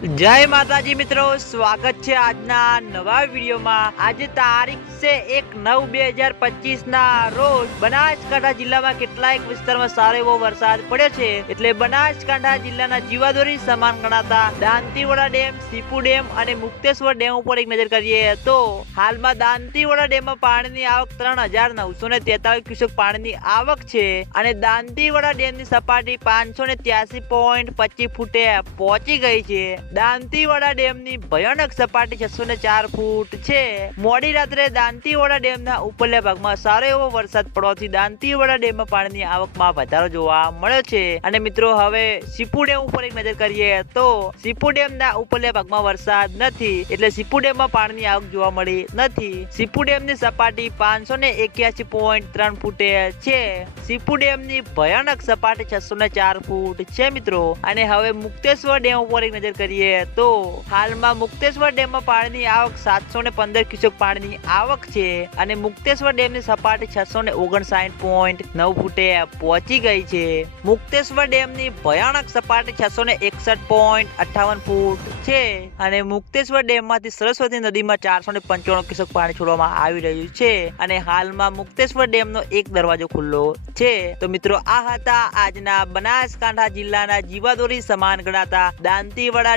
જય માતાજી મિત્રો, સ્વાગત છે આજના નવા વિડીયોમાં. આજે તારીખ છે એક નવ બે હજાર પચીસ ના રોજ બનાસકાંઠા જિલ્લામાં કેટલાક વિસ્તારમાં સારો એવો વરસાદ પડ્યો છે. એટલે બનાસકાંઠા જિલ્લાના જીવાદોરી સમાન ગણાતા દાંતીવાડા ડેમ, સીપુ ડેમ અને મુક્તેશ્વર ડેમ ઉપર એક નજર કરીએ તો હાલમાં દાંતીવાડા ડેમમાં પાણીની આવક ત્રણ હજાર નવસો ને તેતાલીસ ક્યુસેક પાણીની આવક છે અને દાંતીવાડા ડેમની સપાટી પાંચસો ને ત્યાસી પોઈન્ટ પચીસ ફૂટે પહોંચી ગઈ છે. દાંતીવાડા ડેમની ભયાનક સપાટી છસો ને ચાર ફૂટ છે. મોડી રાત્રે દાંતીવાડા ડેમના ઉપરલા ભાગમાં સારો એવો વરસાદ પડવાથી દાંતીવાડા ડેમમાં પાણીની આવકમાં વધારો જોવા મળ્યો છે. અને મિત્રો, હવે સીપુ ડેમ ઉપર એક નજર કરીએ તો સીપુ ડેમના ઉપરલા ભાગમાં વરસાદ નથી, એટલે સીપુ ડેમમાં પાણીની આવક જોવા મળી નથી. સીપુ ડેમની સપાટી પાંચસો ને એક્યાસી પોઈન્ટ ત્રણ ફૂટે છે. સીપુ ડેમની ભયાનક સપાટી છસો ને ચાર ફૂટ છે, મિત્રો. અને હવે મુક્તેશ્વર ડેમ ઉપર એક નજર કરીએ તો હાલમાં મુક્તેશ્વર ડેમમાં પાણીની આવક સાતસો ને પંદર ક્યુસેક પાણીની આવક છે અને મુક્તેશ્વર ડેમની સપાટી છસો ને ઓગણસાઠ પોઈન્ટ નવ ફૂટે પહોંચી ગઈ છે. મુક્તેશ્વર ડેમની ભયાનક સપાટી છસો ને એકસઠ પોઈન્ટ અઠાવન ફૂટ છે અને મુક્તેશ્વર ડેમમાંથી સરસ્વતી નદીમાં ચારસો ને પંચાણું ક્યુસેક પાણી છોડવામાં આવી રહ્યું છે અને હાલમાં મુક્તેશ્વર ડેમનો એક દરવાજો ખુલ્લો છે. તો મિત્રો, આ હતા આજના બનાસકાંઠા જિલ્લાના જીવાદોરી સમાન ગણાતા દાંતીવાડા